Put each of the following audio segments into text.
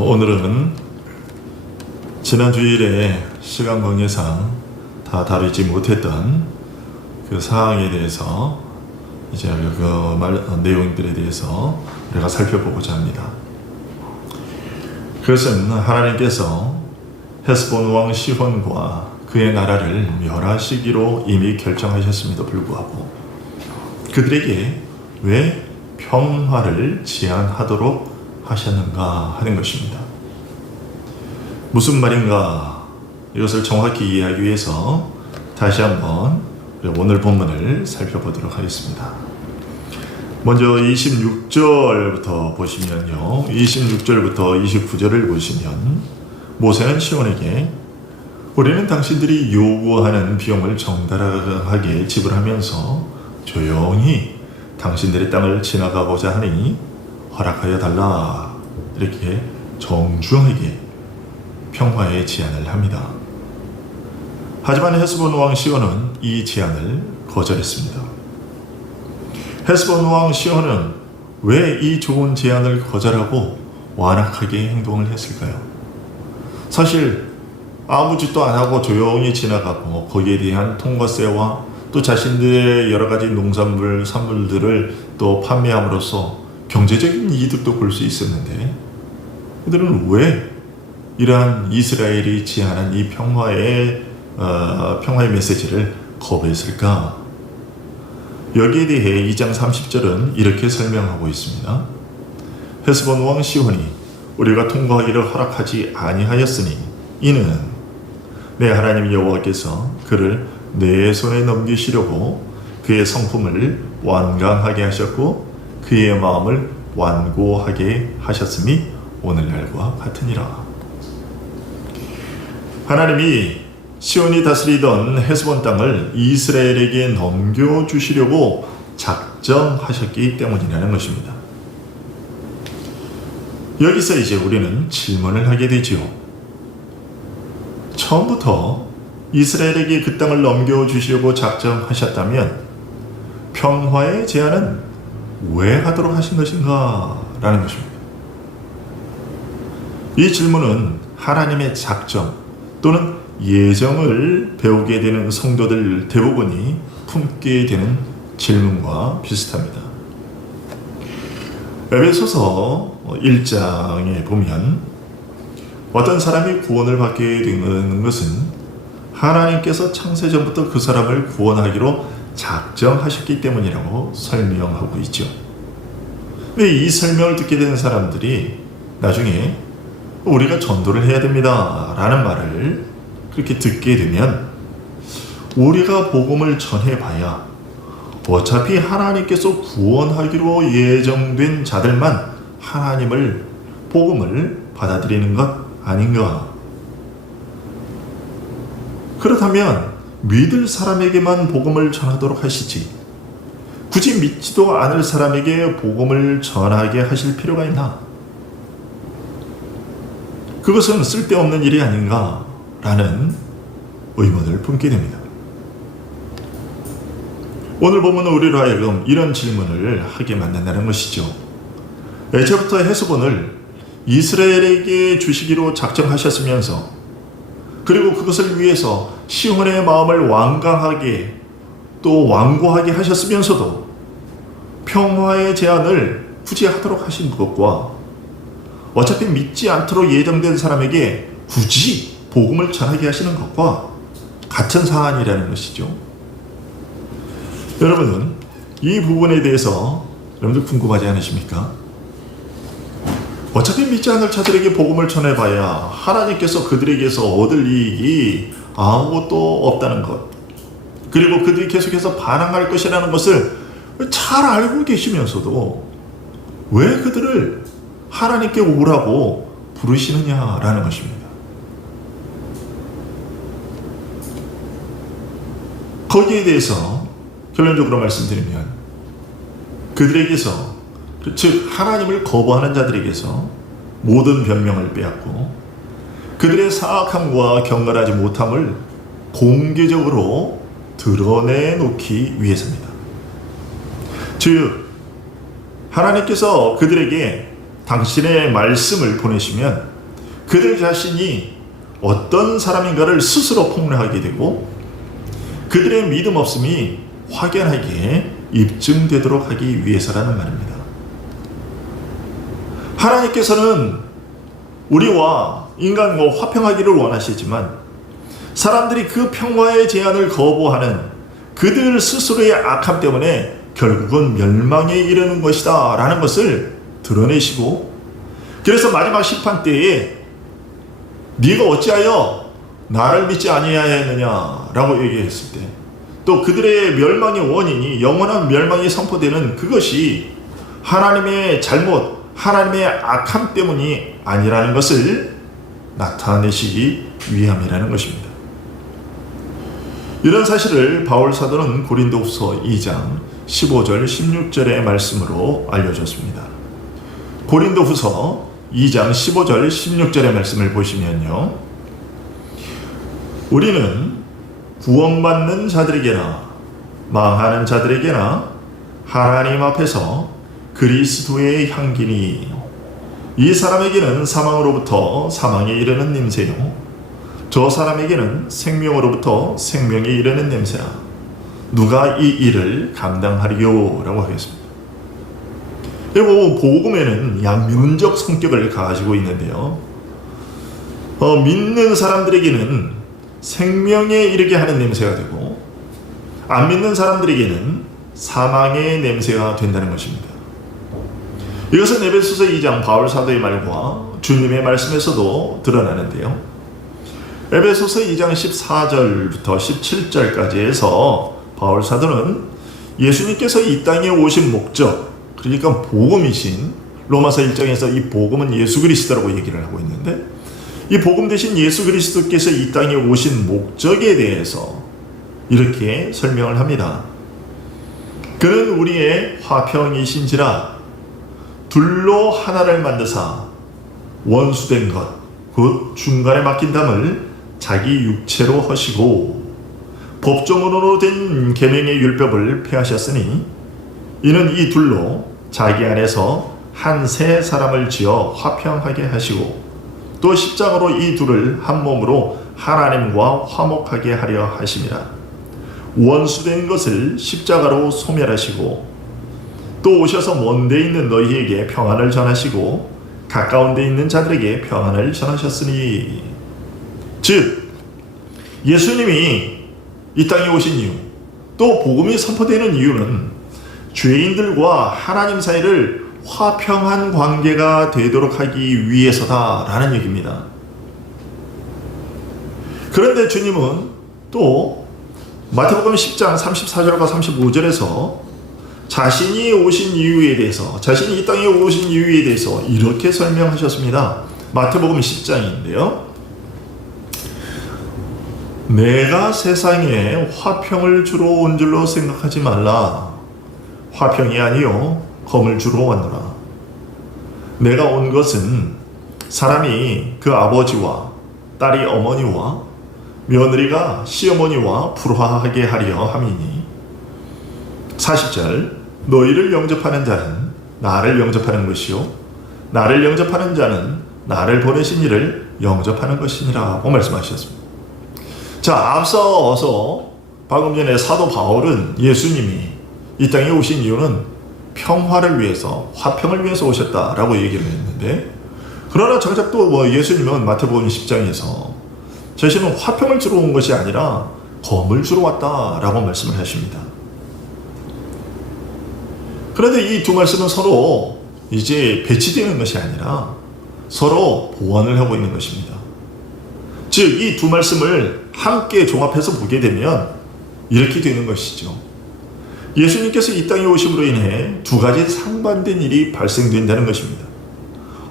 오늘은 지난 주일에 시간 관계상 다 다루지 못했던 그 사항에 대해서 이제 내용들에 대해서 우리가 살펴보고자 합니다. 그것은 하나님께서 헤스본 왕 시혼과 그의 나라를 멸하시기로 이미 결정하셨음에도 불구하고 그들에게 왜 평화를 제안하도록 하셨는가 하는 것입니다. 무슨 말인가 이것을 정확히 이해하기 위해서 다시 한번 오늘 본문을 살펴보도록 하겠습니다. 먼저 26절부터 보시면요, 26절부터 29절을 보시면 모세는 시온에게 우리는 당신들이 요구하는 비용을 정당하게 지불하면서 조용히 당신들의 땅을 지나가고자 하니 허락하여 달라, 이렇게 정중하게 평화의 제안을 합니다. 하지만 헤스본 왕 시온은 이 제안을 거절했습니다. 헤스본 왕 시온은 왜 이 좋은 제안을 거절하고 완악하게 행동을 했을까요? 사실 아무 짓도 안 하고 조용히 지나가고 거기에 대한 통과세와 또 자신들의 여러 가지 농산물, 산물들을 또 판매함으로써 경제적인 이득도 볼 수 있었는데 그들은 왜 이러한 이스라엘이 제안한 이 평화의 메시지를 거부했을까? 여기에 대해 2장 30절은 이렇게 설명하고 있습니다. 헤스본 왕 시혼이 우리가 통과하기를 허락하지 아니하였으니 이는 내 하나님 여호와께서 그를 내 손에 넘기시려고 그의 성품을 완강하게 하셨고 그의 마음을 완고하게 하셨음이 오늘날과 같으니라. 하나님이 시온이 다스리던 헤스본 땅을 이스라엘에게 넘겨주시려고 작정하셨기 때문이라는 것입니다. 여기서 이제 우리는 질문을 하게 되지요. 처음부터 이스라엘에게 그 땅을 넘겨주시려고 작정하셨다면 평화의 제안은 왜 하도록 하신 것인가? 라는 것입니다. 이 질문은 하나님의 작정 또는 예정을 배우게 되는 성도들 대부분이 품게 되는 질문과 비슷합니다. 에베소서 1장에 보면 어떤 사람이 구원을 받게 되는 것은 하나님께서 창세전부터 그 사람을 구원하기로 작정하셨기 때문이라고 설명하고 있죠. 근데 이 설명을 듣게 되는 사람들이 나중에 우리가 전도를 해야 됩니다 라는 말을 그렇게 듣게 되면 우리가 복음을 전해봐야 어차피 하나님께서 구원하기로 예정된 자들만 복음을 받아들이는 것 아닌가? 그렇다면 믿을 사람에게만 복음을 전하도록 하시지 굳이 믿지도 않을 사람에게 복음을 전하게 하실 필요가 있나? 그것은 쓸데없는 일이 아닌가? 라는 의문을 품게 됩니다. 오늘 본문은 우리로 하여금 이런 질문을 하게 만든다는 것이죠. 애초부터 헤스본을 이스라엘에게 주시기로 작정하셨으면서 그리고 그것을 위해서 시온의 마음을 완강하게 또 완고하게 하셨으면서도 평화의 제안을 굳이 하도록 하신 것과 어차피 믿지 않도록 예정된 사람에게 굳이 복음을 전하게 하시는 것과 같은 사안이라는 것이죠. 여러분은 이 부분에 대해서 여러분들 궁금하지 않으십니까? 어차피 믿지 않을 자들에게 복음을 전해봐야 하나님께서 그들에게서 얻을 이익이 아무것도 없다는 것, 그리고 그들이 계속해서 반항할 것이라는 것을 잘 알고 계시면서도 왜 그들을 하나님께 오라고 부르시느냐라는 것입니다. 거기에 대해서 결론적으로 말씀드리면 그들에게서, 즉 하나님을 거부하는 자들에게서 모든 변명을 빼앗고 그들의 사악함과 경건하지 못함을 공개적으로 드러내놓기 위해서입니다. 즉 하나님께서 그들에게 당신의 말씀을 보내시면 그들 자신이 어떤 사람인가를 스스로 폭로하게 되고 그들의 믿음 없음이 확연하게 입증되도록 하기 위해서라는 말입니다. 하나님께서는 우리와 인간과 화평하기를 원하시지만 사람들이 그 평화의 제안을 거부하는 그들 스스로의 악함 때문에 결국은 멸망에 이르는 것이다 라는 것을 드러내시고, 그래서 마지막 심판 때에 네가 어찌하여 나를 믿지 아니하였느냐 라고 얘기했을 때, 또 그들의 멸망의 원인이 영원한 멸망이 선포되는 그것이 하나님의 잘못, 하나님의 악함 때문이 아니라는 것을 나타내시기 위함이라는 것입니다. 이런 사실을 바울 사도는 고린도후서 2장 15절 16절의 말씀으로 알려줬습니다. 고린도후서 2장 15절 16절의 말씀을 보시면요, 우리는 구원받는 자들에게나 망하는 자들에게나 하나님 앞에서 그리스도의 향기니 이 사람에게는 사망으로부터 사망에 이르는 냄새요 저 사람에게는 생명으로부터 생명에 이르는 냄새라. 누가 이 일을 감당하리요? 라고 하겠습니다. 그리고 복음에는 양면적 성격을 가지고 있는데요, 믿는 사람들에게는 생명에 이르게 하는 냄새가 되고 안 믿는 사람들에게는 사망의 냄새가 된다는 것입니다. 이것은 에베소서 2장 바울 사도의 말과 주님의 말씀에서도 드러나는데요, 에베소서 2장 14절부터 17절까지 해서 바울 사도는 예수님께서 이 땅에 오신 목적, 그러니까 복음이신, 로마서 1장에서 이 복음은 예수 그리스도라고 얘기를 하고 있는데, 이 복음 대신 예수 그리스도께서 이 땅에 오신 목적에 대해서 이렇게 설명을 합니다. 그는 우리의 화평이신지라 둘로 하나를 만드사 원수된 것 곧 중간에 막힌 담을 자기 육체로 하시고 법조문으로 된 계명의 율법을 폐하셨으니 이는 이 둘로 자기 안에서 한 새 사람을 지어 화평하게 하시고 또 십자가로 이 둘을 한 몸으로 하나님과 화목하게 하려 하심이라. 원수된 것을 십자가로 소멸하시고 또 오셔서 먼 데 있는 너희에게 평안을 전하시고 가까운 데 있는 자들에게 평안을 전하셨으니, 즉 예수님이 이 땅에 오신 이유, 또 복음이 선포되는 이유는 죄인들과 하나님 사이를 화평한 관계가 되도록 하기 위해서다라는 얘기입니다. 그런데 주님은 또 마태복음 10장 34절과 35절에서 자신이 오신 이유에 대해서, 자신이 이 땅에 오신 이유에 대해서 이렇게 설명하셨습니다. 마태복음 10장인데요. 내가 세상에 화평을 주러 온 줄로 생각하지 말라. 화평이 아니요 검을 주러 왔노라. 내가 온 것은 사람이 그 아버지와 딸이 어머니와 며느리가 시어머니와 불화하게 하려 함이니. 40절 너희를 영접하는 자는 나를 영접하는 것이요 나를 영접하는 자는 나를 보내신 이를 영접하는 것이니라고 말씀하셨습니다. 자, 앞서서 방금 전에 사도 바울은 예수님이 이 땅에 오신 이유는 평화를 위해서, 화평을 위해서 오셨다라고 얘기를 했는데, 그러나 정작 또 예수님은 마태복음 10장에서 자신은 화평을 주러 온 것이 아니라 검을 주러 왔다라고 말씀을 하십니다. 그런데 이 두 말씀은 서로 이제 배치되는 것이 아니라 서로 보완을 하고 있는 것입니다. 즉, 이 두 말씀을 함께 종합해서 보게 되면 이렇게 되는 것이죠. 예수님께서 이 땅에 오심으로 인해 두 가지 상반된 일이 발생된다는 것입니다.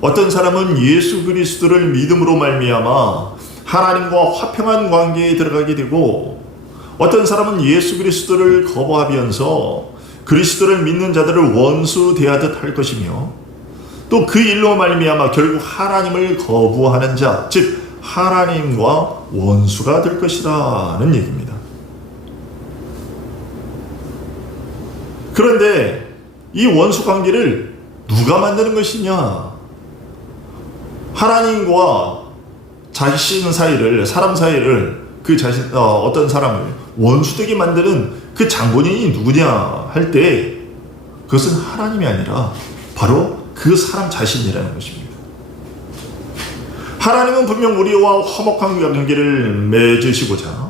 어떤 사람은 예수 그리스도를 믿음으로 말미암아 하나님과 화평한 관계에 들어가게 되고, 어떤 사람은 예수 그리스도를 거부하면서 그리스도를 믿는 자들을 원수 대하듯 할 것이며, 또 그 일로 말미암아 결국 하나님을 거부하는 자, 즉 하나님과 원수가 될 것이라는 얘기입니다. 그런데 이 원수 관계를 누가 만드는 것이냐? 하나님과 자신 사이를, 사람 사이를, 어떤 사람을 원수되게 만드는 그 장본인이 누구냐 할 때 그것은 하나님이 아니라 바로 그 사람 자신이라는 것입니다. 하나님은 분명 우리와 화목한 관계를 맺으시고자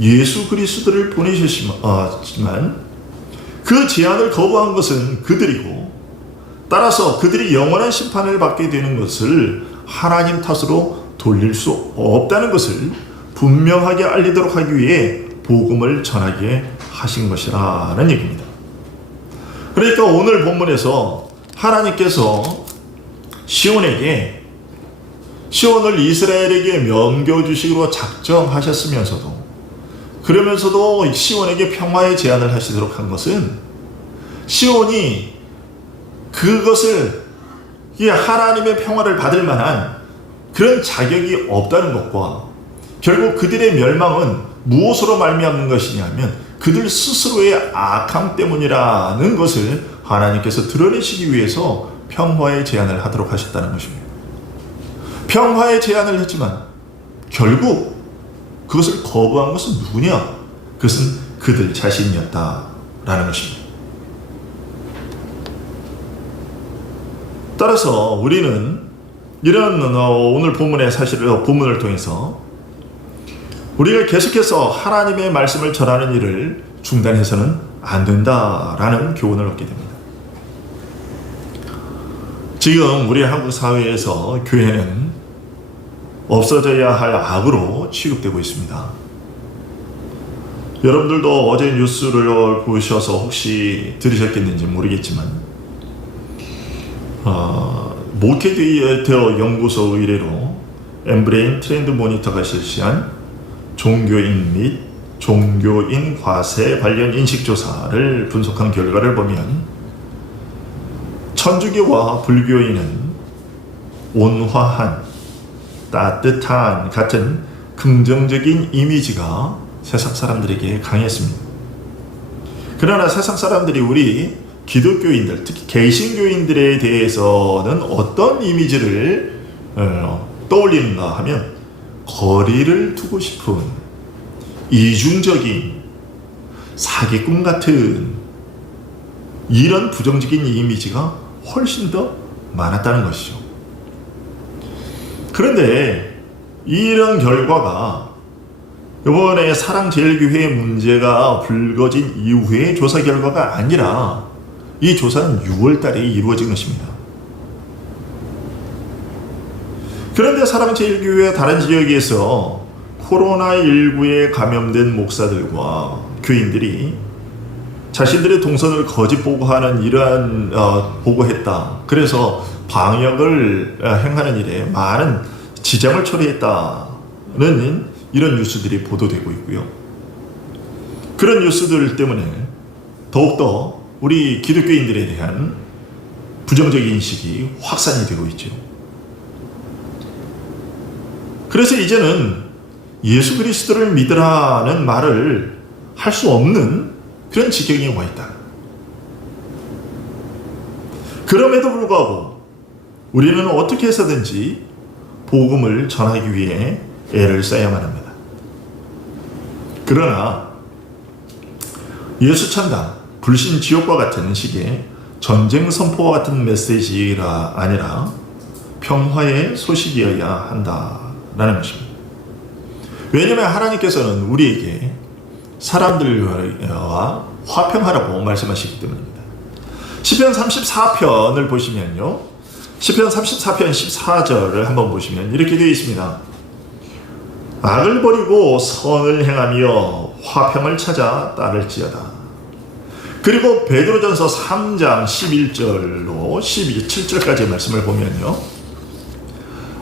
예수 그리스도를 보내셨지만 그 제안을 거부한 것은 그들이고, 따라서 그들이 영원한 심판을 받게 되는 것을 하나님 탓으로 돌릴 수 없다는 것을 분명하게 알리도록 하기 위해 복음을 전하게 하신 것이라는 얘기입니다. 그러니까 오늘 본문에서 하나님께서 시온을 이스라엘에게 넘겨주시기로 작정하셨으면서도, 그러면서도 시온에게 평화의 제안을 하시도록 한 것은 시온이 그것을, 하나님의 평화를 받을 만한 그런 자격이 없다는 것과, 결국 그들의 멸망은 무엇으로 말미암는 것이냐면 그들 스스로의 악함 때문이라는 것을 하나님께서 드러내시기 위해서 평화의 제안을 하도록 하셨다는 것입니다. 평화의 제안을 했지만 결국 그것을 거부한 것은 누구냐? 그것은 그들 자신이었다라는 것입니다. 따라서 우리는 이런 오늘 본문의 본문을 통해서 우리가 계속해서 하나님의 말씀을 전하는 일을 중단해서는 안 된다라는 교훈을 얻게 됩니다. 지금 우리 한국 사회에서 교회는 없어져야 할 악으로 취급되고 있습니다. 여러분들도 어제 뉴스를 보셔서 혹시 들으셨겠는지 모르겠지만 모케디에이터 연구소 의뢰로 엠브레인 트렌드 모니터가 실시한 종교인 및 종교인 과세 관련 인식조사를 분석한 결과를 보면 천주교와 불교인은 온화한, 따뜻한 같은 긍정적인 이미지가 세상 사람들에게 강했습니다. 그러나 세상 사람들이 우리 기독교인들, 특히 개신교인들에 대해서는 어떤 이미지를 떠올리는가 하면 거리를 두고 싶은, 이중적인, 사기꾼 같은 이런 부정적인 이미지가 훨씬 더 많았다는 것이죠. 그런데 이런 결과가 이번에 사랑제일교회 문제가 불거진 이후의 조사 결과가 아니라 이 조사는 6월 달에 이루어진 것입니다. 그런데 사랑제일교회 다른 지역에서 코로나19에 감염된 목사들과 교인들이 자신들의 동선을 거짓 보고하는 이러한 보고했다. 그래서 방역을 행하는 일에 많은 지장을 초래했다는 이런 뉴스들이 보도되고 있고요. 그런 뉴스들 때문에 더욱더 우리 기독교인들에 대한 부정적인 인식이 확산이 되고 있죠. 그래서 이제는 예수 그리스도를 믿으라는 말을 할 수 없는 그런 지경에 와 있다. 그럼에도 불구하고 우리는 어떻게 해서든지 복음을 전하기 위해 애를 써야만 합니다. 그러나 예수 찬당, 불신 지옥과 같은 식의 전쟁 선포와 같은 메시지가 아니라 평화의 소식이어야 한다라는 것입니다. 왜냐하면 하나님께서는 우리에게 사람들과 화평하라고 말씀하시기 때문입니다. 시편 34편을 보시면요, 시편 34편 14절을 한번 보시면 이렇게 되어 있습니다. 악을 버리고 선을 행하며 화평을 찾아 따를지어다. 그리고 베드로전서 3장 11절로 17절까지의 말씀을 보면요,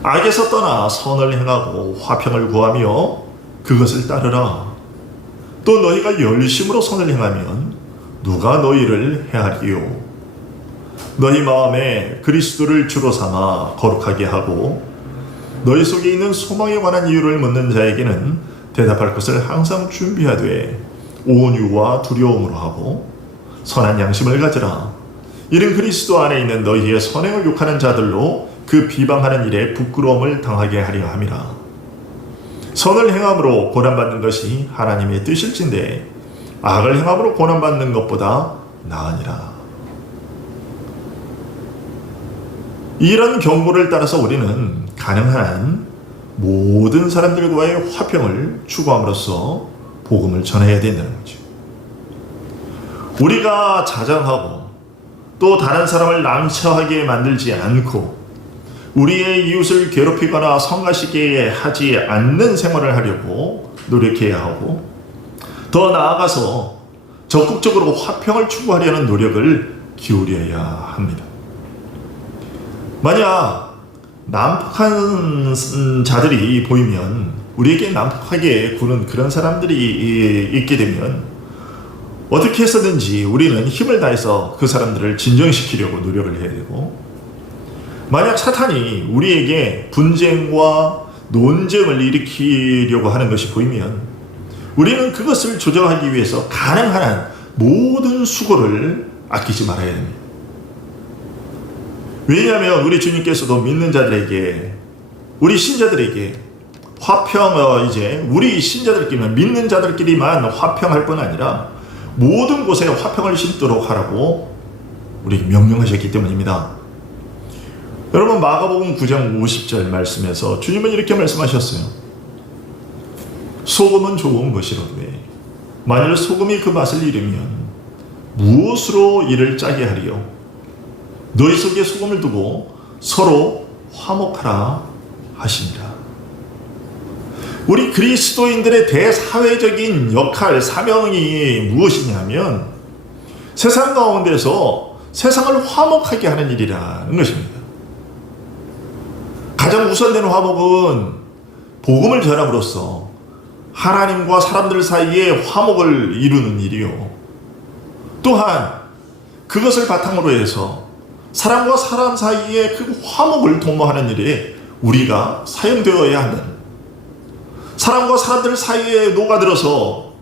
악에서 떠나 선을 행하고 화평을 구하며 그것을 따르라. 또 너희가 열심으로 선을 행하면 누가 너희를 해하리요. 너희 마음에 그리스도를 주로 삼아 거룩하게 하고 너희 속에 있는 소망에 관한 이유를 묻는 자에게는 대답할 것을 항상 준비하되 온유와 두려움으로 하고 선한 양심을 가지라. 이는 그리스도 안에 있는 너희의 선행을 욕하는 자들로 그 비방하는 일에 부끄러움을 당하게 하려 함이라. 선을 행함으로 고난받는 것이 하나님의 뜻일진데 악을 행함으로 고난받는 것보다 나으니라. 이런 경고를 따라서 우리는 가능한 모든 사람들과의 화평을 추구함으로써 복음을 전해야 된다는 거죠. 우리가 자정하고 또 다른 사람을 난처하게 만들지 않고 우리의 이웃을 괴롭히거나 성가시게 하지 않는 생활을 하려고 노력해야 하고, 더 나아가서 적극적으로 화평을 추구하려는 노력을 기울여야 합니다. 만약 난폭한 자들이 보이면, 우리에게 난폭하게 구는 그런 사람들이 있게 되면 어떻게 해서든지 우리는 힘을 다해서 그 사람들을 진정시키려고 노력을 해야 되고, 만약 사탄이 우리에게 분쟁과 논쟁을 일으키려고 하는 것이 보이면 우리는 그것을 조정하기 위해서 가능한 한 모든 수고를 아끼지 말아야 됩니다. 왜냐하면 우리 주님께서도 믿는 자들에게, 우리 신자들에게 화평, 이제 우리 신자들끼리만, 믿는 자들끼리만 화평할 뿐 아니라 모든 곳에 화평을 심도록 하라고 우리에게 명령하셨기 때문입니다. 여러분, 마가복음 9장 50절 말씀에서 주님은 이렇게 말씀하셨어요. 소금은 좋은 것이로되 만일 소금이 그 맛을 잃으면 무엇으로 이를 짜게 하리요? 너희 속에 소금을 두고 서로 화목하라 하시니라. 우리 그리스도인들의 대사회적인 역할, 사명이 무엇이냐면 세상 가운데서 세상을 화목하게 하는 일이라는 것입니다. 가장 우선되는 화목은 복음을 전함으로써 하나님과 사람들 사이에 화목을 이루는 일이요, 또한 그것을 바탕으로 해서 사람과 사람 사이에 그 화목을 도모하는 일에 우리가 사용되어야 하는, 사람과 사람들 사이에 녹아들어서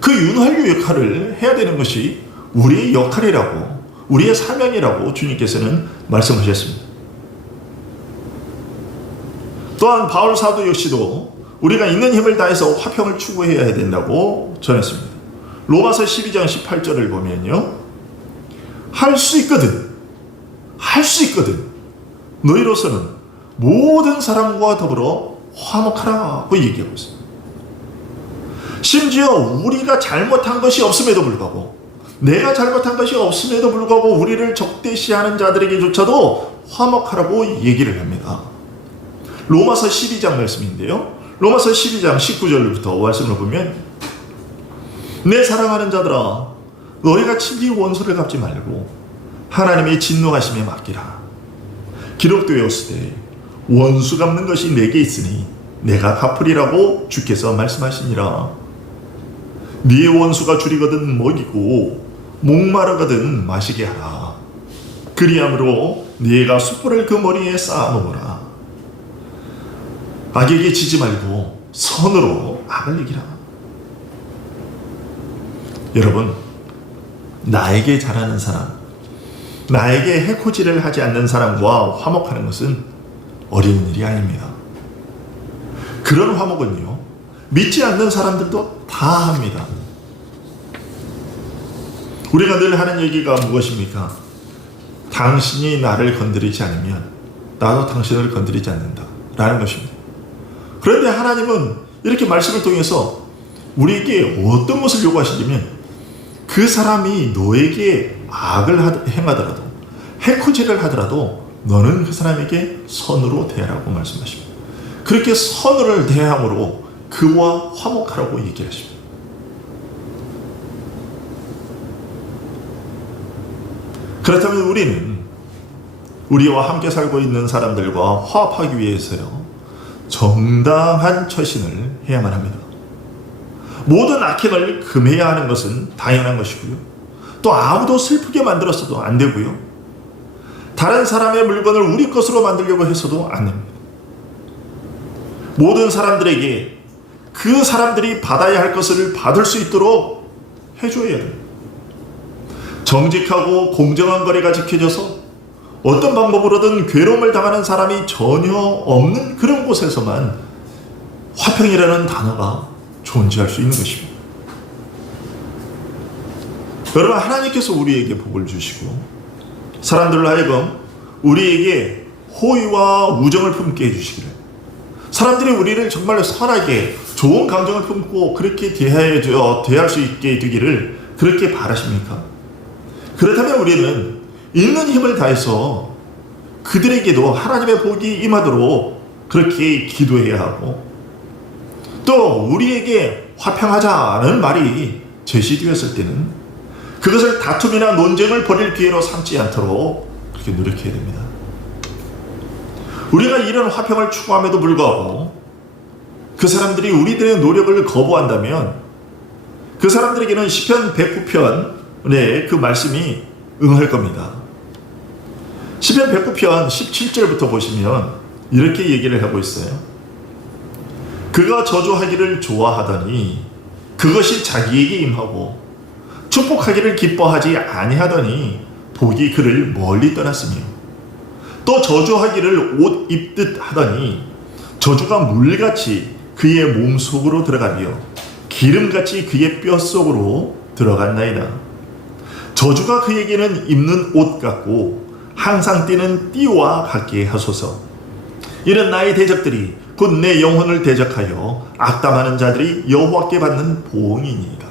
그 윤활유 역할을 해야 되는 것이 우리의 역할이라고, 우리의 사명이라고 주님께서는 말씀하셨습니다. 또한 바울 사도 역시도 우리가 있는 힘을 다해서 화평을 추구해야 된다고 전했습니다. 로마서 12장 18절을 보면요, 할 수 있거든 너희로서는 모든 사람과 더불어 화목하라고 얘기하고 있습니다. 심지어 우리가 잘못한 것이 없음에도 불구하고, 내가 잘못한 것이 없음에도 불구하고 우리를 적대시하는 자들에게조차도 화목하라고 얘기를 합니다. 로마서 12장 말씀인데요, 로마서 12장 19절부터 말씀을 보면, 내 사랑하는 자들아 너희가 친히 원수를 갚지 말고 하나님의 진노하심에 맡기라. 기록되었으되 원수 갚는 것이 내게 있으니 내가 갚으리라고 주께서 말씀하시니라. 네 원수가 줄이거든 먹이고 목마르거든 마시게 하라. 그리함으로 네가 숯불을 그 머리에 쌓아 놓으라. 악에게 지지 말고 선으로 악을 이기라. 여러분, 나에게 잘하는 사람, 나에게 해코지를 하지 않는 사람과 화목하는 것은 어려운 일이 아닙니다. 그런 화목은요, 믿지 않는 사람들도 다 합니다. 우리가 늘 하는 얘기가 무엇입니까? 당신이 나를 건드리지 않으면 나도 당신을 건드리지 않는다 라는 것입니다. 그런데 하나님은 이렇게 말씀을 통해서 우리에게 어떤 것을 요구하시냐면, 그 사람이 너에게 악을 행하더라도, 해코지를 하더라도 너는 그 사람에게 선으로 대하라고 말씀하십니다. 그렇게 선을 대함으로 그와 화목하라고 얘기하십니다. 그렇다면 우리는 우리와 함께 살고 있는 사람들과 화합하기 위해서요, 정당한 처신을 해야만 합니다. 모든 악행을 금해야 하는 것은 당연한 것이고요, 또 아무도 슬프게 만들었어도 안 되고요, 다른 사람의 물건을 우리 것으로 만들려고 해서도 안 됩니다. 모든 사람들에게 그 사람들이 받아야 할 것을 받을 수 있도록 해줘야 됩니다. 정직하고 공정한 거래가 지켜져서 어떤 방법으로든 괴로움을 당하는 사람이 전혀 없는 그런 곳에서만 화평이라는 단어가 존재할 수 있는 것입니다. 여러분, 하나님께서 우리에게 복을 주시고 사람들로 하여금 우리에게 호의와 우정을 품게 해주시기를, 사람들이 우리를 정말로 선하게 좋은 감정을 품고 그렇게 대할 수 있게 되기를 그렇게 바라십니까? 그렇다면 우리는 있는 힘을 다해서 그들에게도 하나님의 복이 임하도록 그렇게 기도해야 하고, 또 우리에게 화평하자는 말이 제시되었을 때는 그것을 다툼이나 논쟁을 벌일 기회로 삼지 않도록 그렇게 노력해야 됩니다. 우리가 이런 화평을 추구함에도 불구하고 그 사람들이 우리들의 노력을 거부한다면 그 사람들에게는 시편 109편의 그 말씀이 응할 겁니다. 시편 109편 17절부터 보시면 이렇게 얘기를 하고 있어요. 그가 저주하기를 좋아하더니 그것이 자기에게 임하고 축복하기를 기뻐하지 아니하더니 복이 그를 멀리 떠났으며, 또 저주하기를 옷 입듯 하더니 저주가 물같이 그의 몸속으로 들어가며 기름같이 그의 뼛속으로 들어갔나이다. 저주가 그에게는 입는 옷 같고 항상 띠는 띠와 같게 하소서. 이는 나의 대적들이 곧 내 영혼을 대적하여 악담하는 자들이 여호와께 받는 보응이니이다.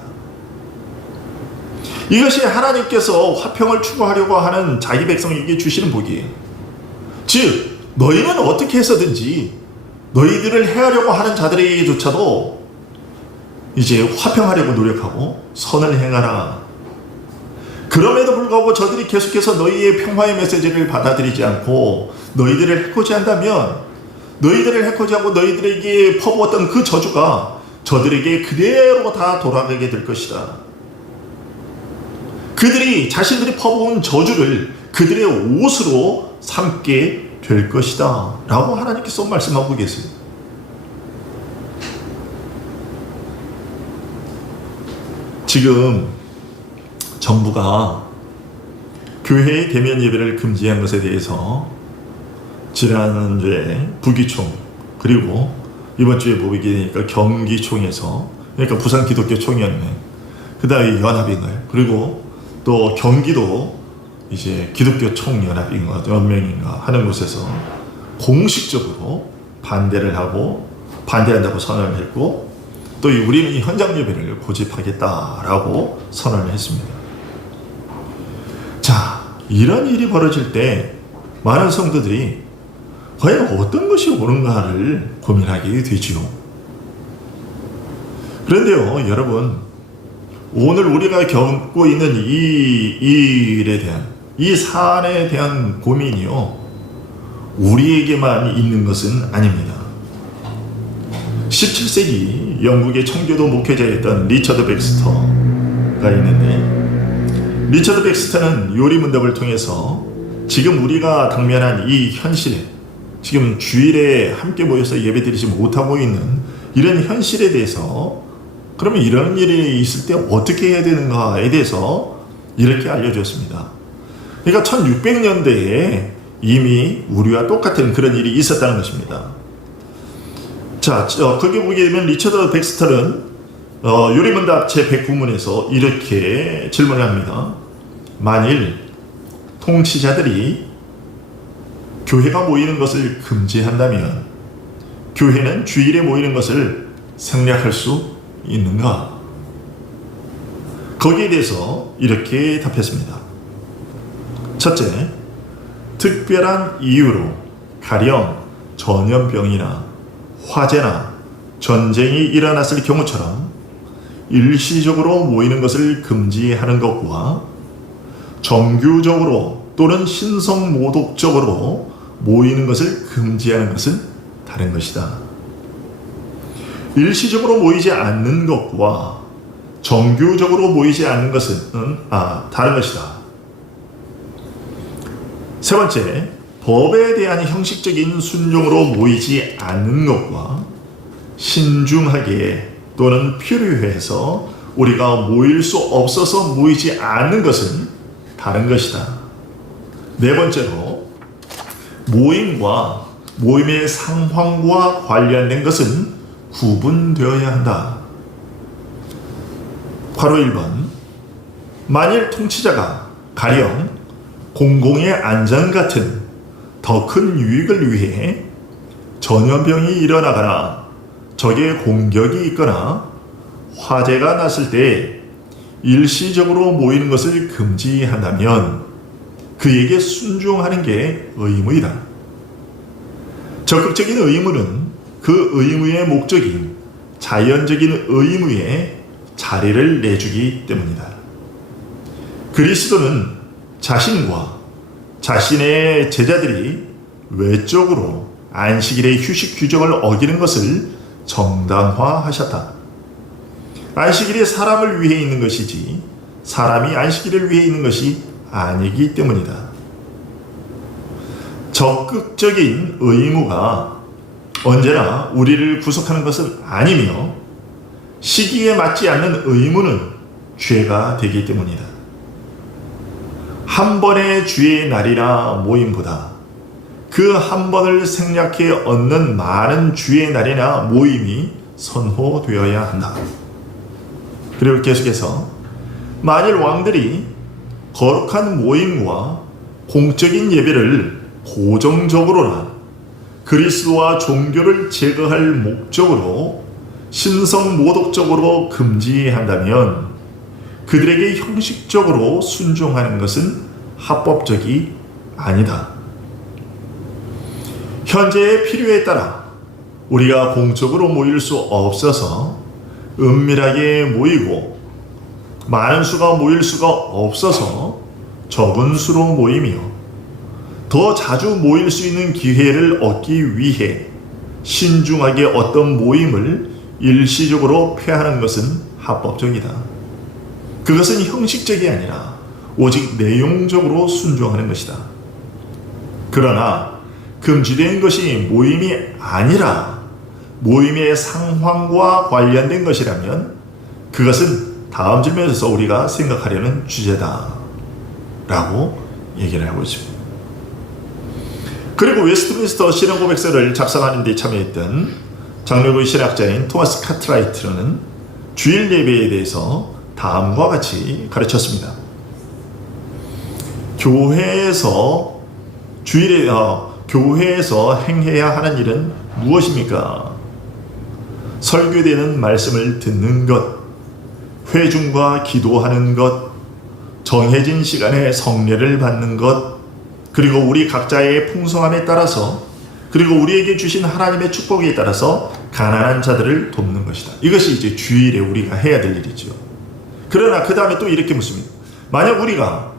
이것이 하나님께서 화평을 추구하려고 하는 자기 백성에게 주시는 복이에요. 즉, 너희는 어떻게 해서든지 너희들을 해하려고 하는 자들에게조차도 이제 화평하려고 노력하고 선을 행하라. 그럼에도 불구하고 저들이 계속해서 너희의 평화의 메시지를 받아들이지 않고 너희들을 해코지한다면, 너희들을 해코지하고 너희들에게 퍼부었던 그 저주가 저들에게 그대로 다 돌아가게 될 것이다. 그들이 자신들이 퍼부은 저주를 그들의 옷으로 삼게 될 것이다 라고 하나님께서 말씀하고 계세요. 지금 정부가 교회의 대면 예배를 금지한 것에 대해서 지난주에 부기총, 그리고 이번 주에 보게 되니까 경기총에서, 그러니까 부산 기독교 총연맹, 그 다음에 연합인을, 그리고 또 경기도 이제 기독교 총연합인가 연맹인가 하는 곳에서 공식적으로 반대를 하고 반대한다고 선언을 했고, 또 우리는 이 현장 예배를 고집하겠다라고 선언을 했습니다. 자, 이런 일이 벌어질 때 많은 성도들이 과연 어떤 것이 옳은가를 고민하게 되지요. 그런데요, 여러분, 오늘 우리가 겪고 있는 이 일에 대한, 이 사안에 대한 고민이요, 우리에게만 있는 것은 아닙니다. 17세기 영국의 청교도 목회자였던 리처드 백스터가 있는데, 리처드 백스터는 요리문답을 통해서 지금 우리가 당면한 이 현실에, 지금 주일에 함께 모여서 예배드리지 못하고 있는 이런 현실에 대해서, 그러면 이런 일이 있을 때 어떻게 해야 되는가에 대해서 이렇게 알려줬습니다. 그러니까 1600년대에 이미 우리와 똑같은 그런 일이 있었다는 것입니다. 자, 거기 보게 되면 리처드 백스터는 요리문답 제109문에서 이렇게 질문을 합니다. 만일 통치자들이 교회가 모이는 것을 금지한다면 교회는 주일에 모이는 것을 생략할 수 있는가? 거기에 대해서 이렇게 답했습니다. 첫째, 특별한 이유로 가령 전염병이나 화재나 전쟁이 일어났을 경우처럼 일시적으로 모이는 것을 금지하는 것과 정규적으로 또는 신성모독적으로 모이는 것을 금지하는 것은 다른 것이다. 일시적으로 모이지 않는 것과 정규적으로 모이지 않는 것은 다른 것이다. 세 번째, 법에 대한 형식적인 순종으로 모이지 않는 것과 신중하게 또는 필요해서 우리가 모일 수 없어서 모이지 않는 것은 다른 것이다. 네 번째로, 모임과 모임의 상황과 관련된 것은 구분되어야 한다. 바로 1번. 만일 통치자가 가령 공공의 안전 같은 더 큰 유익을 위해 전염병이 일어나거나 적의 공격이 있거나 화재가 났을 때 일시적으로 모이는 것을 금지한다면 그에게 순종하는 게 의무이다. 적극적인 의무는 그 의무의 목적인 자연적인 의무에 자리를 내주기 때문이다. 그리스도는 자신과 자신의 제자들이 외적으로 안식일의 휴식 규정을 어기는 것을 정당화하셨다. 안식일이 사람을 위해 있는 것이지 사람이 안식일을 위해 있는 것이 아니기 때문이다. 적극적인 의무가 언제나 우리를 구속하는 것은 아니며 시기에 맞지 않는 의무는 죄가 되기 때문이다. 한 번의 주의 날이나 모임보다 그 한 번을 생략해 얻는 많은 주의 날이나 모임이 선호되어야 한다. 그리고 계속해서 만일 왕들이 거룩한 모임과 공적인 예배를 고정적으로나 그리스도와 종교를 제거할 목적으로 신성모독적으로 금지한다면 그들에게 형식적으로 순종하는 것은 합법적이 아니다. 현재의 필요에 따라 우리가 공적으로 모일 수 없어서 은밀하게 모이고 많은 수가 모일 수가 없어서 적은 수로 모이며 더 자주 모일 수 있는 기회를 얻기 위해 신중하게 어떤 모임을 일시적으로 폐하는 것은 합법적이다. 그것은 형식적이 아니라 오직 내용적으로 순종하는 것이다. 그러나 금지된 것이 모임이 아니라 모임의 상황과 관련된 것이라면 그것은 다음 질문에서 우리가 생각하려는 주제다 라고 얘기를 하고 있습니다. 그리고 웨스트민스터 신앙고백서를 작성하는 데 참여했던 장로교의 신학자인 토마스 카트라이트는 주일 예배에 대해서 다음과 같이 가르쳤습니다. 교회에서 행해야 하는 일은 무엇입니까? 설교되는 말씀을 듣는 것, 회중과 기도하는 것, 정해진 시간에 성례를 받는 것, 그리고 우리 각자의 풍성함에 따라서, 그리고 우리에게 주신 하나님의 축복에 따라서 가난한 자들을 돕는 것이다. 이것이 이제 주일에 우리가 해야 될 일이죠. 그러나 그 다음에 또 이렇게 묻습니다. 만약 우리가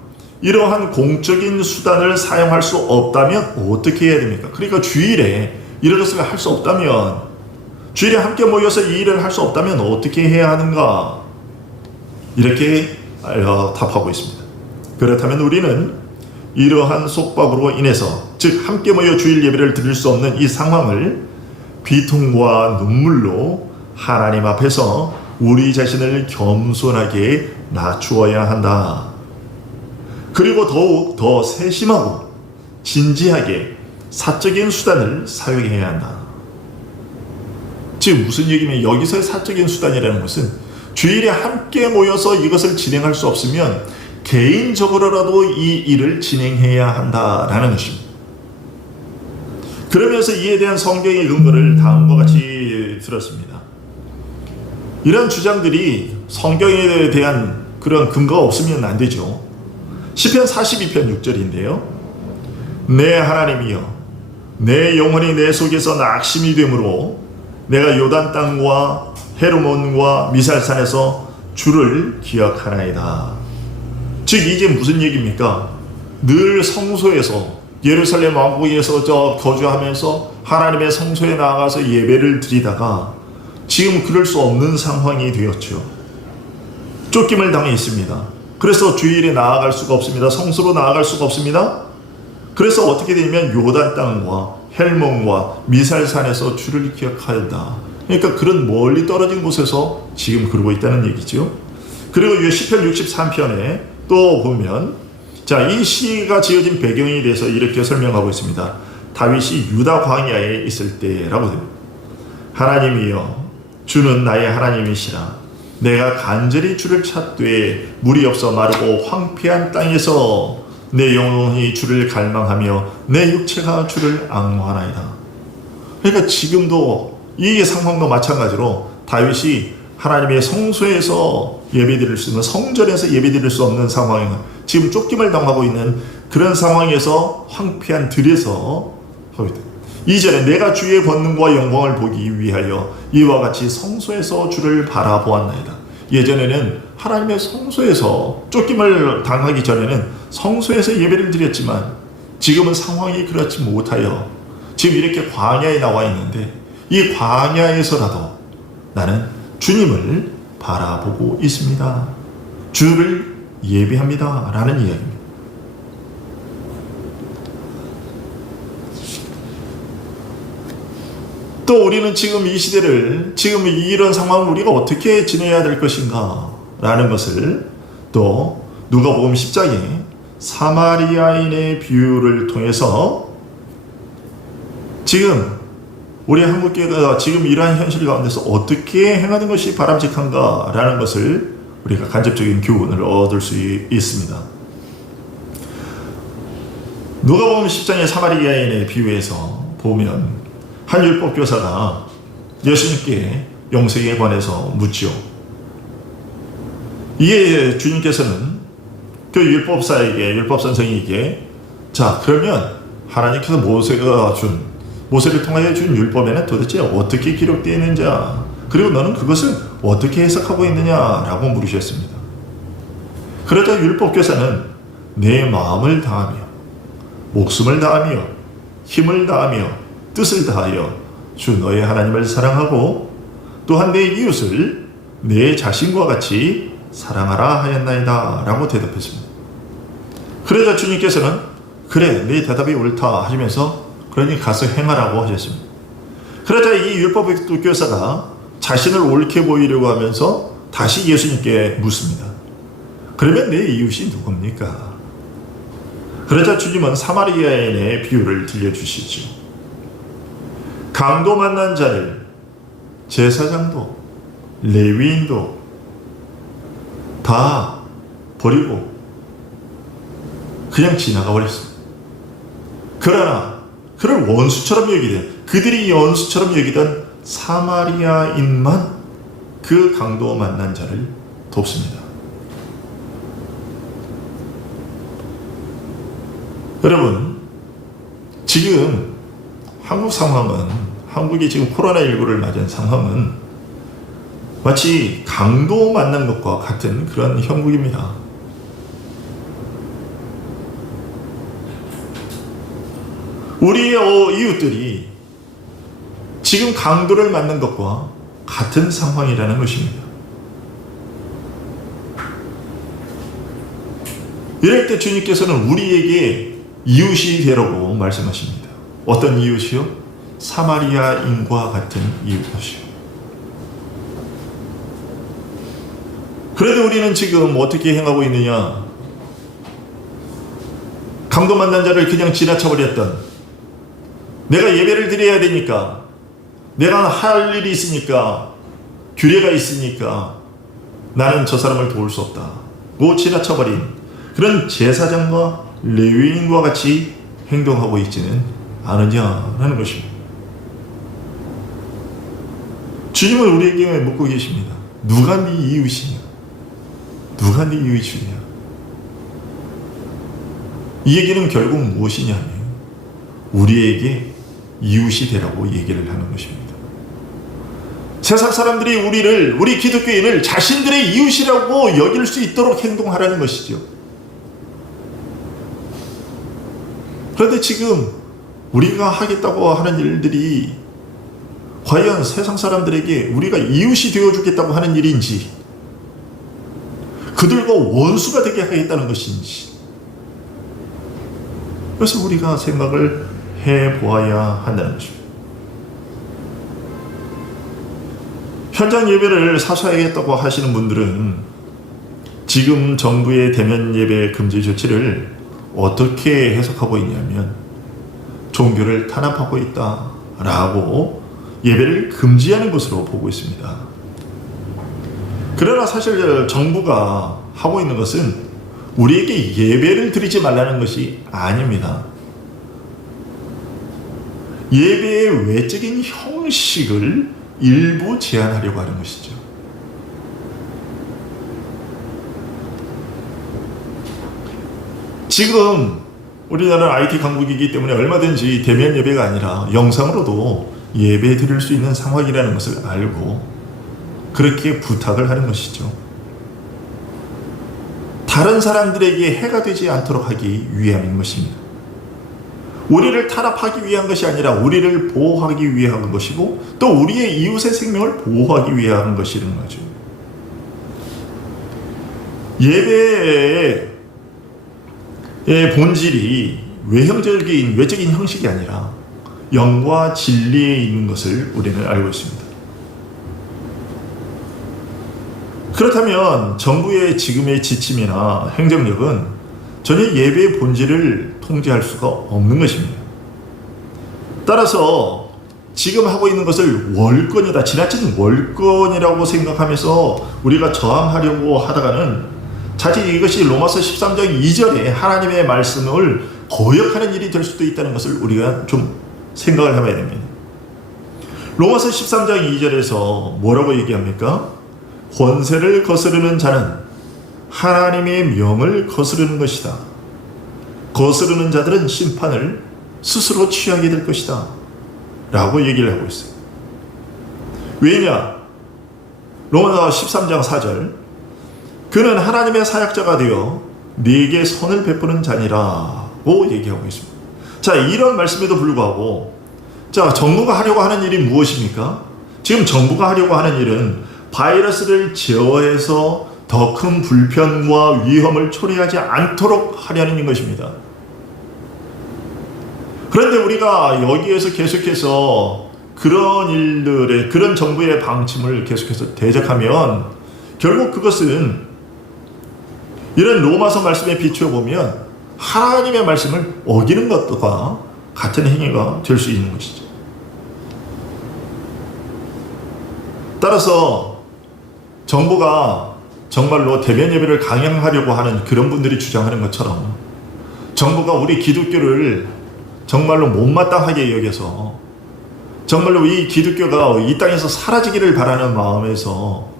이러한 공적인 수단을 사용할 수 없다면 어떻게 해야 됩니까? 그러니까 주일에 이런 것을 할 수 없다면, 주일에 함께 모여서 이 일을 할 수 없다면 어떻게 해야 하는가? 이렇게 답하고 있습니다. 그렇다면 우리는 이러한 속박으로 인해서, 즉 함께 모여 주일 예배를 드릴 수 없는 이 상황을 비통과 눈물로 하나님 앞에서 우리 자신을 겸손하게 낮추어야 한다. 그리고 더욱 더 세심하고 진지하게 사적인 수단을 사용해야 한다. 즉 무슨 얘기냐면 여기서의 사적인 수단이라는 것은 주일에 함께 모여서 이것을 진행할 수 없으면 개인적으로라도 이 일을 진행해야 한다라는 것입니다. 그러면서 이에 대한 성경의 근거를 다음과 같이 들었습니다. 이런 주장들이 성경에 대한 그런 근거가 없으면 안 되죠. 시편 42편 6절인데요. 내 하나님이여, 내 영혼이 내 속에서 낙심이 되므로 내가 요단 땅과 헤르몬과 미살산에서 주를 기억하나이다. 즉 이게 무슨 얘기입니까? 늘 성소에서, 예루살렘 왕궁에서 거주하면서 하나님의 성소에 나아가서 예배를 드리다가 지금 그럴 수 없는 상황이 되었죠. 쫓김을 당해 있습니다. 그래서 주일에 나아갈 수가 없습니다. 성소로 나아갈 수가 없습니다. 그래서 어떻게 되냐면 요단 땅과 헬몬과 미살산에서 주를 기억하였다. 그러니까 그런 멀리 떨어진 곳에서 지금 그러고 있다는 얘기죠. 그리고 시편 63편에 또 보면 이 시가 지어진 배경에 대해서 이렇게 설명하고 있습니다. 다윗이 유다 광야에 있을 때라고 됩니다. 하나님이여 주는 나의 하나님이시라. 내가 간절히 주를 찾되 물이 없어 마르고 황폐한 땅에서 내 영혼이 주를 갈망하며 내 육체가 주를 앙모하나이다. 그러니까 지금도 이 상황도 마찬가지로 다윗이 하나님의 성소에서 예배드릴 수 있는, 성전에서 예배드릴 수 없는 상황에 지금 쫓김을 당하고 있는 그런 상황에서 황폐한 들에서 이전에 내가 주의 권능과 영광을 보기 위하여 이와 같이 성소에서 주를 바라보았나이다. 예전에는 하나님의 성소에서 쫓김을 당하기 전에는 성소에서 예배를 드렸지만 지금은 상황이 그렇지 못하여 지금 이렇게 광야에 나와 있는데 이 광야에서라도 나는 주님을 바라보고 있습니다. 주를 예배합니다. 라는 이야기입니다. 또 우리는 지금 이 시대를, 지금 이런 상황을 우리가 어떻게 지내야 될 것인가 라는 것을 또 누가복음 10장에 사마리아인의 비유를 통해서 지금 우리 한국교회가 지금 이러한 현실 가운데서 어떻게 행하는 것이 바람직한가 라는 것을 우리가 간접적인 교훈을 얻을 수 있습니다. 누가복음 10장의 사마리아인의 비유에서 보면 한 율법교사가 예수님께 영생에 관해서 묻죠. 이에 주님께서는 그 율법선생에게 자, 그러면 하나님께서 모세를 통하여 준 율법에는 도대체 어떻게 기록되어 있는지, 그리고 너는 그것을 어떻게 해석하고 있느냐라고 물으셨습니다. 그러자 율법교사는 내 마음을 다하며 목숨을 다하며 힘을 다하며 뜻을 다하여 주 너의 하나님을 사랑하고 또한 내 이웃을 내 자신과 같이 사랑하라 하였나이다 라고 대답했습니다. 그러자 주님께서는 그래, 네 대답이 옳다 하시면서 그러니 가서 행하라고 하셨습니다. 그러자 이 율법교사가 자신을 옳게 보이려고 하면서 다시 예수님께 묻습니다. 그러면 내 이웃이 누굽니까? 그러자 주님은 사마리아인의 비유를 들려주시죠. 강도 만난 자를 제사장도 레위인도 다 버리고 그냥 지나가 버렸습니다. 그러나 그를 원수처럼 그들이 원수처럼 여기던 사마리아인만 그 강도 만난 자를 돕습니다. 여러분, 지금 한국이 지금 코로나19를 맞은 상황은 마치 강도 만난 것과 같은 그런 형국입니다. 우리의 이웃들이 지금 강도를 만난 것과 같은 상황이라는 것입니다. 이럴 때 주님께서는 우리에게 이웃이 되라고 말씀하십니다. 어떤 이웃이요? 사마리아인과 같은 이웃이요. 그래도 우리는 지금 어떻게 행하고 있느냐? 강도 만난 자를 그냥 지나쳐버렸던, 내가 예배를 드려야 되니까, 내가 할 일이 있으니까, 규례가 있으니까 나는 저 사람을 도울 수 없다 고 지나쳐버린 그런 제사장과 레위인과 같이 행동하고 있지는 않으냐라는 것입니다. 주님은 우리에게 묻고 계십니다. 누가 네 이웃이냐? 누가 네 이웃이냐? 이 얘기는 결국 무엇이냐면 우리에게 이웃이 되라고 얘기를 하는 것입니다. 세상 사람들이 우리 기독교인을 자신들의 이웃이라고 여길 수 있도록 행동하라는 것이죠. 그런데 지금 우리가 하겠다고 하는 일들이 과연 세상 사람들에게 우리가 이웃이 되어주겠다고 하는 일인지, 그들과 원수가 되게 하겠다는 것인지, 그래서 우리가 생각을 해보아야 한다는 것입니다. 현장 예배를 사수하겠다고 하시는 분들은 지금 정부의 대면 예배 금지 조치를 어떻게 해석하고 있냐면, 종교를 탄압하고 있다라고 예배를 금지하는 것으로 보고 있습니다. 그러나 사실 정부가 하고 있는 것은 우리에게 예배를 드리지 말라는 것이 아닙니다. 예배의 외적인 형식을 일부 제한하려고 하는 것이죠. 지금 우리나라는 IT 강국이기 때문에 얼마든지 대면 예배가 아니라 영상으로도 예배 드릴 수 있는 상황이라는 것을 알고 그렇게 부탁을 하는 것이죠. 다른 사람들에게 해가 되지 않도록 하기 위함인 것입니다. 우리를 탄압하기 위한 것이 아니라 우리를 보호하기 위한 것이고 또 우리의 이웃의 생명을 보호하기 위한 것이라는 거죠. 예배의 본질이 외적인 형식이 아니라 영과 진리에 있는 것을 우리는 알고 있습니다. 그렇다면 정부의 지금의 지침이나 행정력은 전혀 예배의 본질을 통제할 수가 없는 것입니다. 따라서 지금 하고 있는 것을 월권이다, 지나친 월권이라고 생각하면서 우리가 저항하려고 하다가는 자칫 이것이 로마서 13장 2절에 하나님의 말씀을 거역하는 일이 될 수도 있다는 것을 우리가 좀 생각을 해봐야 됩니다. 로마서 13장 2절에서 뭐라고 얘기합니까? 권세를 거스르는 자는 하나님의 명을 거스르는 것이다. 거스르는 자들은 심판을 스스로 취하게 될 것이다. 라고 얘기를 하고 있어요. 왜냐? 로마서 13장 4절 그는 하나님의 사역자가 되어 네게 선을 베푸는 자니라고 얘기하고 있습니다. 자, 이런 말씀에도 불구하고 자, 정부가 하려고 하는 일이 무엇입니까? 지금 정부가 하려고 하는 일은 바이러스를 제어해서 더 큰 불편과 위험을 초래하지 않도록 하려는 것입니다. 그런데 우리가 여기에서 계속해서 그런 정부의 방침을 계속해서 대적하면 결국 그것은 이런 로마서 말씀에 비추어 보면 하나님의 말씀을 어기는 것과 같은 행위가 될 수 있는 것이죠. 따라서 정부가 정말로 대면 예배를 강행하려고 하는 그런 분들이 주장하는 것처럼 정부가 우리 기독교를 정말로 못마땅하게 여겨서 정말로 이 기독교가 이 땅에서 사라지기를 바라는 마음에서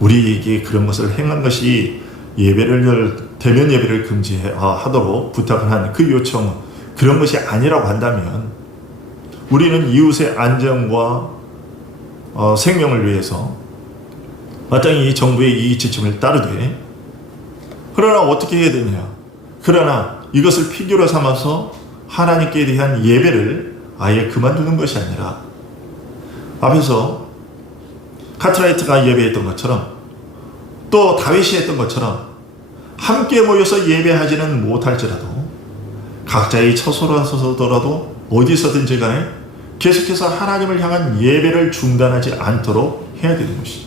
우리에게 그런 것을 행한 것이 대면 예배를 금지하도록 부탁을 한 그 요청, 그런 것이 아니라고 한다면 우리는 이웃의 안전과 생명을 위해서 마땅히 이 정부의 이 지침을 따르되, 그러나 어떻게 해야 되느냐? 그러나 이것을 필요로 삼아서 하나님께 대한 예배를 아예 그만두는 것이 아니라 앞에서 카트라이트가 예배했던 것처럼 또 다윗이 했던 것처럼 함께 모여서 예배하지는 못할지라도 각자의 처소로 서서더라도 어디서든지 간에 계속해서 하나님을 향한 예배를 중단하지 않도록 해야 되는 것이죠.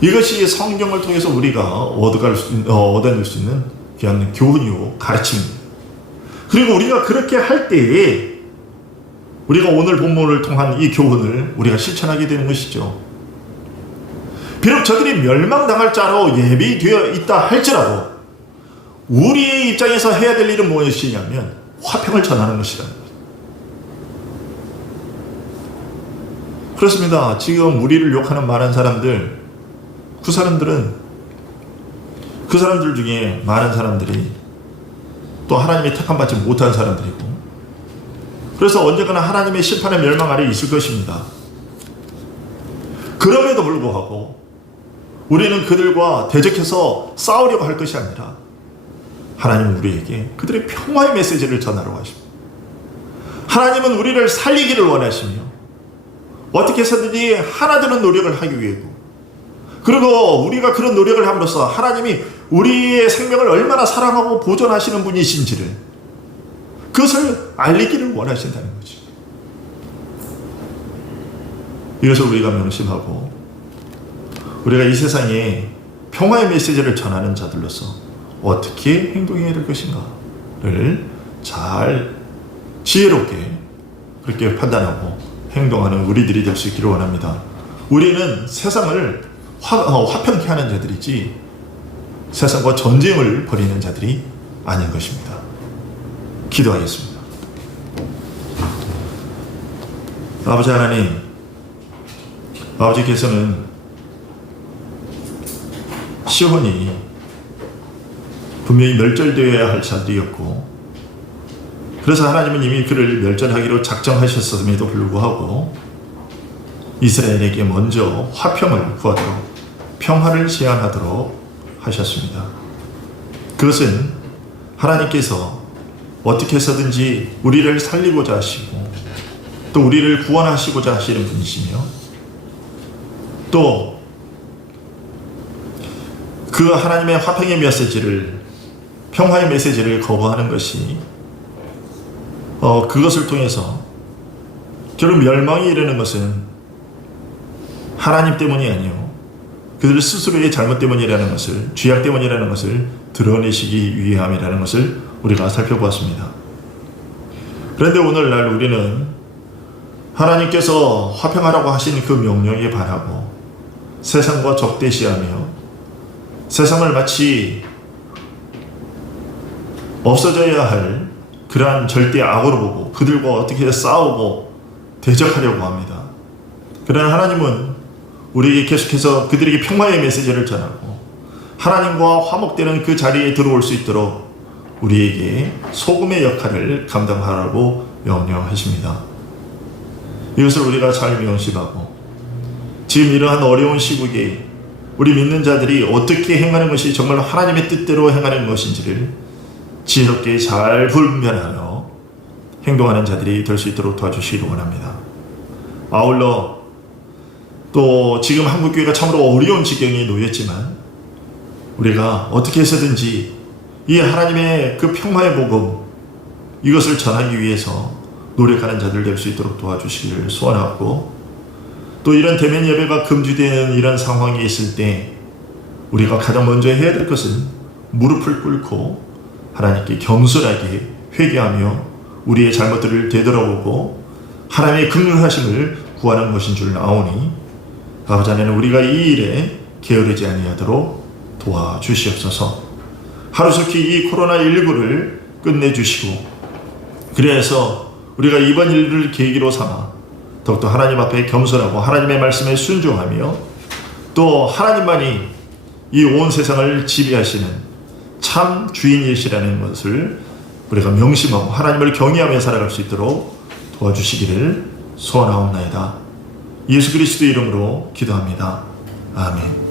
이것이 성경을 통해서 우리가 얻어낼 수 있는 귀한 교훈이고 가르침입니다. 그리고 우리가 그렇게 할 때에 우리가 오늘 본문을 통한 이 교훈을 우리가 실천하게 되는 것이죠. 비록 저들이 멸망당할 자로 예비되어 있다 할지라도 우리의 입장에서 해야 될 일은 무엇이냐면 화평을 전하는 것이라는 거죠. 그렇습니다. 지금 우리를 욕하는 많은 사람들, 그 사람들 중에 많은 사람들이 또 하나님의 택함받지 못한 사람들이고, 그래서 언젠가는 하나님의 심판의 멸망 아래 있을 것입니다. 그럼에도 불구하고 우리는 그들과 대적해서 싸우려고 할 것이 아니라 하나님은 우리에게 그들의 평화의 메시지를 전하러 가십니다. 하나님은 우리를 살리기를 원하시며 어떻게 해서든지 하나 되는 노력을 하기 위해고, 그리고 우리가 그런 노력을 함으로써 하나님이 우리의 생명을 얼마나 사랑하고 보존하시는 분이신지를, 그것을 알리기를 원하신다는 거지. 이것을 우리가 명심하고 우리가 이 세상에 평화의 메시지를 전하는 자들로서 어떻게 행동해야 될 것인가를 잘 지혜롭게 그렇게 판단하고 행동하는 우리들이 될 수 있기를 원합니다. 우리는 세상을 화평케 하는 자들이지 세상과 전쟁을 벌이는 자들이 아닌 것입니다. 기도하겠습니다. 아버지 하나님, 아버지께서는 시온이 분명히 멸절되어야 할 자들이었고, 그래서 하나님은 이미 그를 멸절하기로 작정하셨음에도 불구하고 이스라엘에게 먼저 화평을 구하도록, 평화를 제안하도록 하셨습니다. 그것은 하나님께서 어떻게 해서든지 우리를 살리고자 하시고 또 우리를 구원하시고자 하시는 분이시며, 또 그 하나님의 화평의 메시지를, 평화의 메시지를 거부하는 것이 그것을 통해서 결국 멸망이 이르는 것은 하나님 때문이 아니요 그들 스스로의 잘못 때문이라는 것을, 죄악 때문이라는 것을 드러내시기 위함이라는 것을 우리가 살펴보았습니다. 그런데 오늘날 우리는 하나님께서 화평하라고 하신 그 명령에 반하고 세상과 적대시하며 세상을 마치 없어져야 할 그러한 절대 악으로 보고 그들과 어떻게 싸우고 대적하려고 합니다. 그러나 하나님은 우리에게 계속해서 그들에게 평화의 메시지를 전하고 하나님과 화목되는 그 자리에 들어올 수 있도록 우리에게 소금의 역할을 감당하라고 명령하십니다. 이것을 우리가 잘 명심하고 지금 이러한 어려운 시국에 우리 믿는 자들이 어떻게 행하는 것이 정말 하나님의 뜻대로 행하는 것인지를 지혜롭게 잘 분별하여 행동하는 자들이 될 수 있도록 도와주시기 원합니다. 아울러 또 지금 한국교회가 참으로 어려운 지경에 놓였지만 우리가 어떻게 해서든지 이 하나님의 그 평화의 복음, 이것을 전하기 위해서 노력하는 자들 될 수 있도록 도와주시기를 소원하고, 또 이런 대면 예배가 금지되는 이런 상황이 있을 때 우리가 가장 먼저 해야 될 것은 무릎을 꿇고 하나님께 겸손하게 회개하며 우리의 잘못들을 되돌아보고 하나님의 긍휼하심을 구하는 것인 줄 아오니, 아버지 하나님, 우리가 이 일에 게으르지 아니하도록 도와주시옵소서. 하루속히 이 코로나19를 끝내주시고, 그래서 우리가 이번 일을 계기로 삼아 더욱더 하나님 앞에 겸손하고 하나님의 말씀에 순종하며 또 하나님만이 이 온 세상을 지배하시는 참 주인이시라는 것을 우리가 명심하고 하나님을 경외하며 살아갈 수 있도록 도와주시기를 소원하옵나이다. 예수 그리스도 이름으로 기도합니다. 아멘.